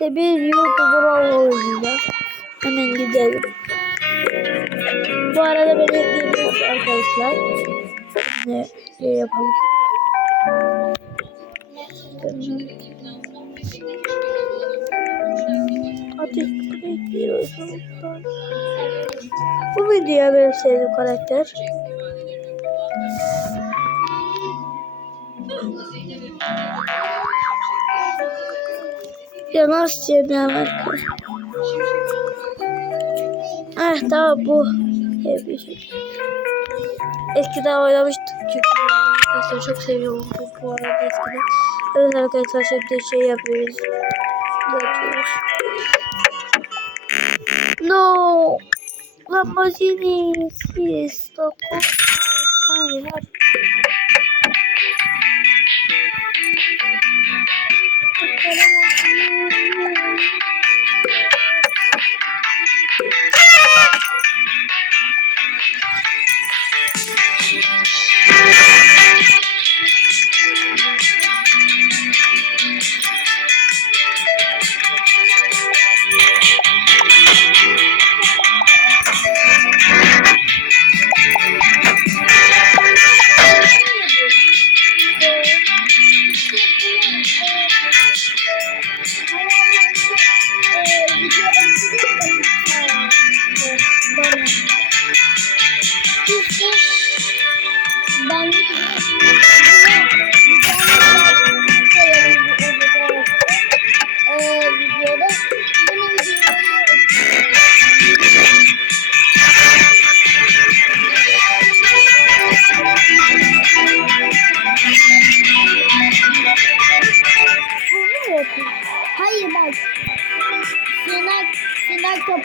birlikte bir YouTuber oynayacağız. Hemen gidelim. Bu arada beni ekleyebilirsiniz arkadaşlar. Ne şey yapalım. Ateş bekliyorsun. Bu videoya benim sevdiğim karakter. Ya nasıl yemeğim Ah tamam bu. Eskiden oynamıştık çünkü arkadaşlar çok seviyorum bu, bu arada eskiden. Evet arkadaşlar şimdi şey yapıyoruz. Yapıyoruz. No. Lamborghini. Yes. Stop. Hayır.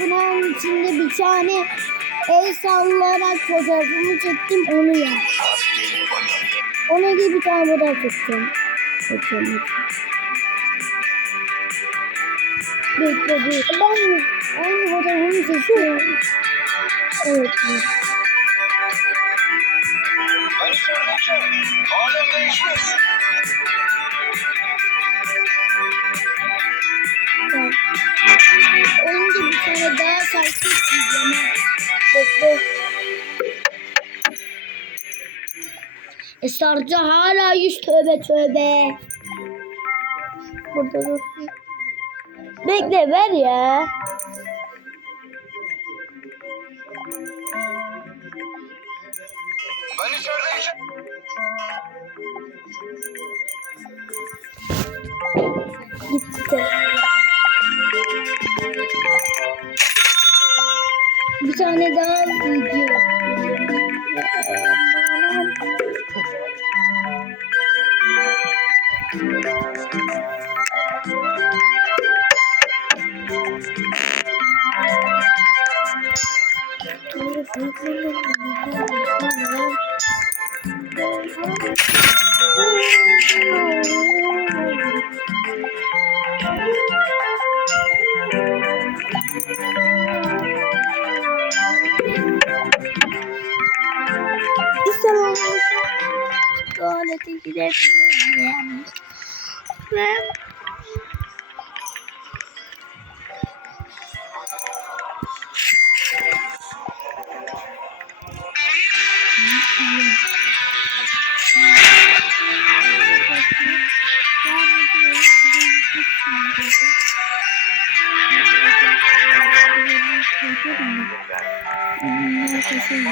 Tapınağın içinde bir tane el sallayarak fotoğrafımı çektim onu ya. Ona gibi bir tane fotoğraf çekeceğim. Çekeceğim. Bekle bir. Ben aynı fotoğrafımı çekiyorum. Evet. Ben içerideyken alem değişmiş. Olunca bir tane daha sayfa çizeceğim. Bekle. Esrarcı hala yüz tövbe tövbe. Burada dur. Bekle ver ya. Ben içerideyken Gitti. Bir tane daha video. İster olmuş. Tuvalete gidebilirim yani. Yeah. sesim.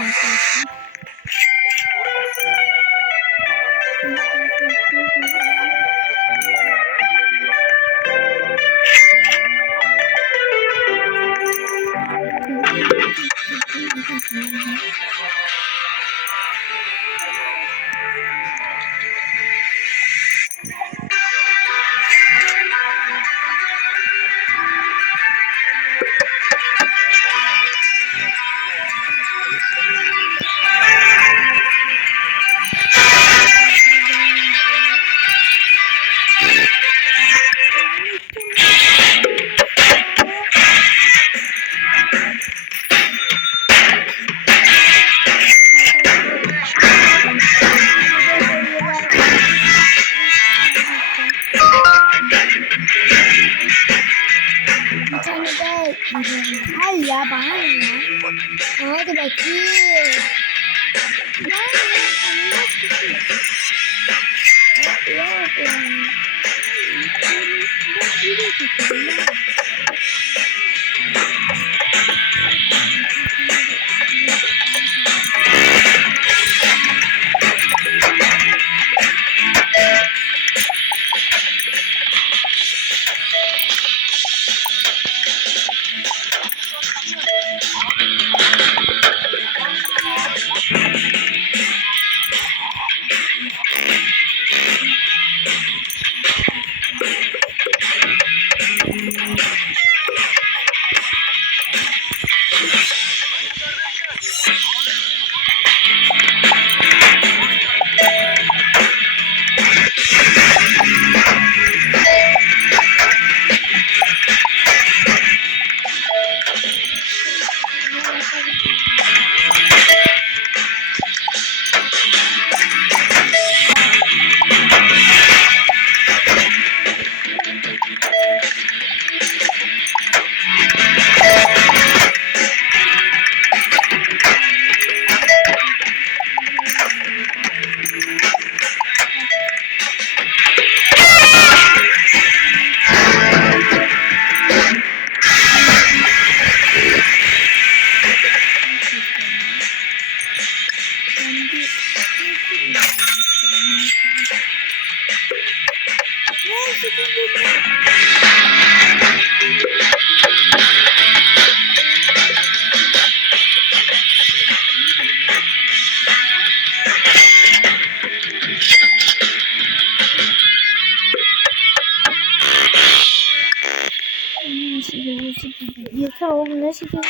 Yeter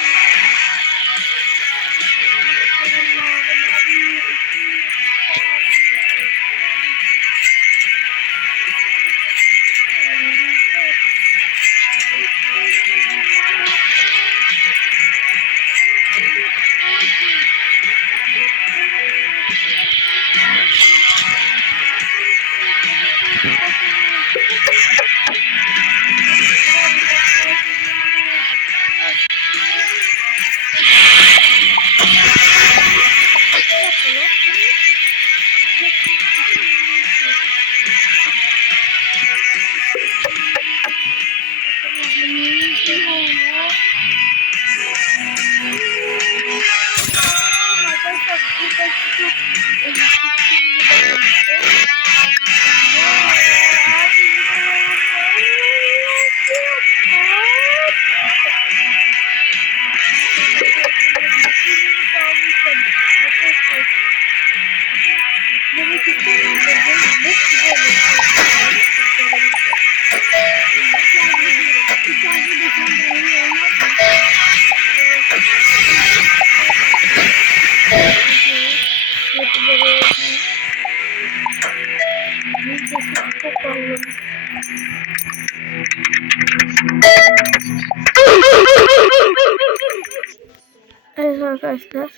Evet arkadaşlar.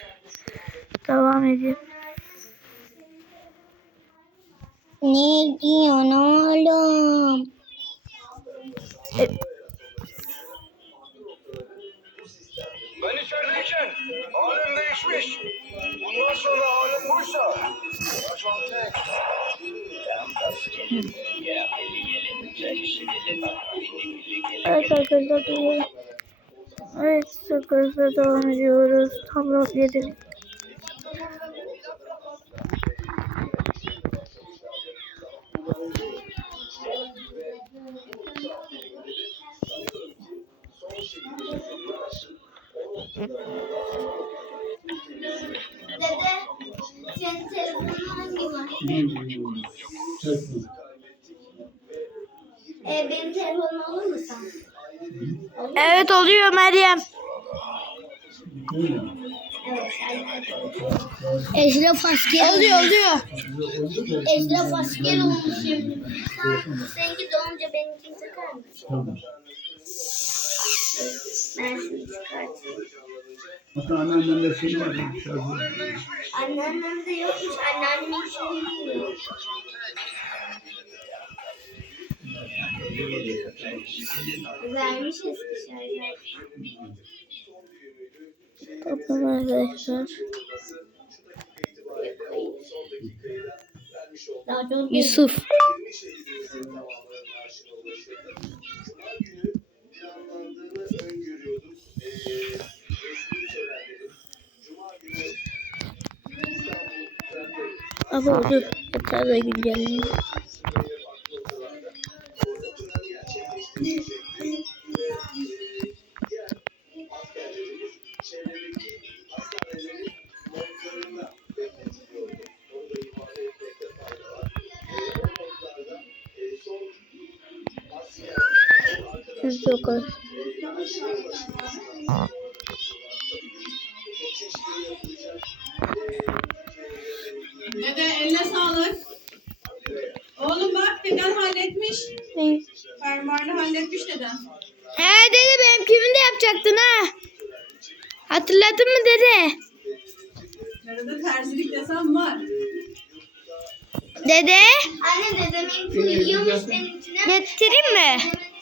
Devam edeyim. Ne diyorsun oğlum? Ben içerideyken alem değişmiş. Bundan sonra alem buysa. Yaşam tek. Evet arkadaşlar duyuyorum. Evet arkadaşlar devam ediyoruz. Not yedim. Dede, senin telefonun hangi var? Asker oluyor oluyor. Eşref asker olmuş şimdi. Sen, seninki doğunca benimkini takar mısın? Tamam. Ben şunu çıkartayım. Hatta anneannemde şey var. Şarjı. Anneannem de yokmuş. Anneannemin işini bilmiyor. Vermiş eski şarjı. Bakın arkadaşlar. Yusuf. Ama. Hatta da güncelleniyor. Az. Dede eline sağlık. Oğlum bak deden halletmiş. Ne? Fermuarını halletmiş deden. He dede benim kimin de yapacaktın ha? Hatırladın mı dede? Arada terzilik desem var. Dede? Anne dedeminkini yiyormuş benimkine. Getireyim mi?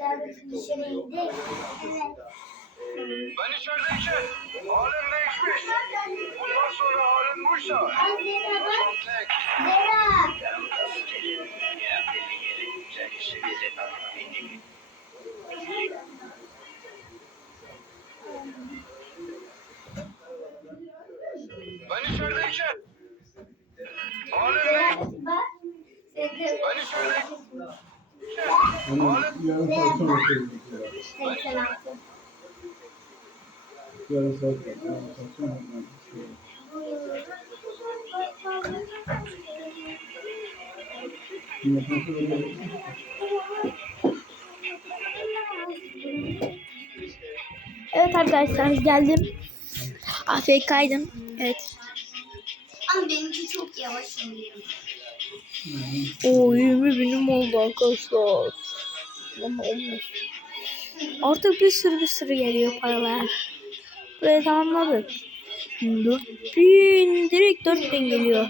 Denerken dışarıydı. Evet. Ben içerideyken alem değişmiş. Bundan sonra alem buysa. Tek. Zera. Öyle? Evet arkadaşlar geldim. Afiyet kaydım. Evet. Ama benimki çok yavaş oluyor. O 20 binim oldu arkadaşlar. Ama 15. Artık bir sürü bir sürü geliyor paralar. Böyle tamamladık. 4000 direkt 4000 geliyor.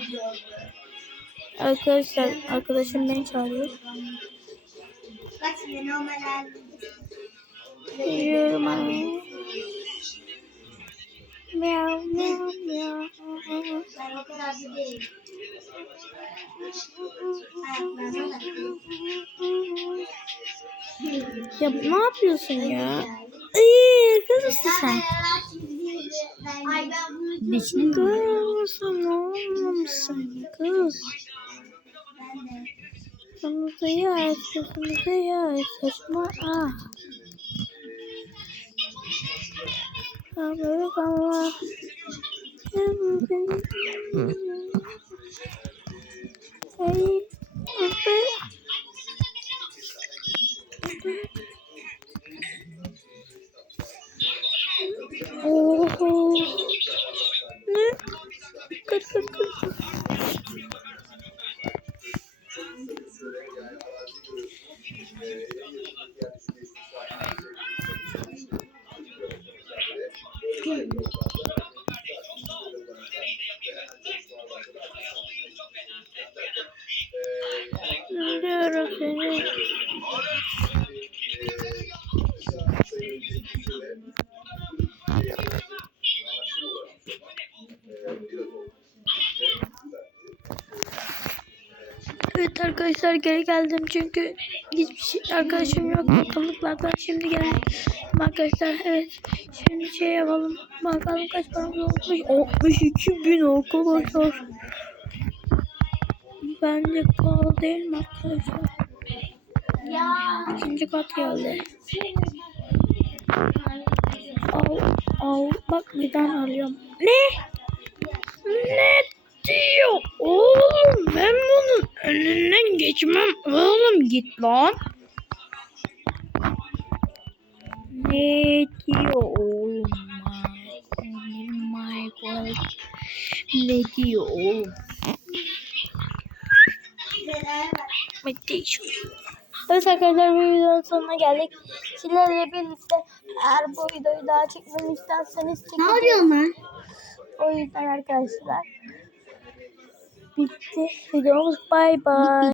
Arkadaşlar arkadaşım beni çağırıyor. Bak şimdi normal halde. Ya ne yapıyorsun ya? Iy, kız mısın sen? Bunu Dişini kırmışsın olmamışsın kız. Kırmızı yay, kırmızı yay, saçma ah. Kabul kala. Hey, Arkadaşlar geri geldim çünkü hiçbir şey arkadaşım yok. Bakalımlardan şimdi geldim. Arkadaşlar evet. Şimdi şey yapalım. Bakalım kaç paramız olmuş. 62 bin arkadaşlar. Bence pahalı değil mi arkadaşlar? Ya. ikinci kat geldi. Al al. Bak birden alıyorum? Ne? Ne diyor oğlum ben bunun önünden geçmem oğlum git lan diyor oğlum? My, my God. Ne diyor oğlum? Evet arkadaşlar bu videonun sonuna geldik. Sizlerle birlikte eğer bu videoyu daha çekmemi isterseniz Ne yapıyorsun lan? O yüzden arkadaşlar bitti. Videomuz bay bay.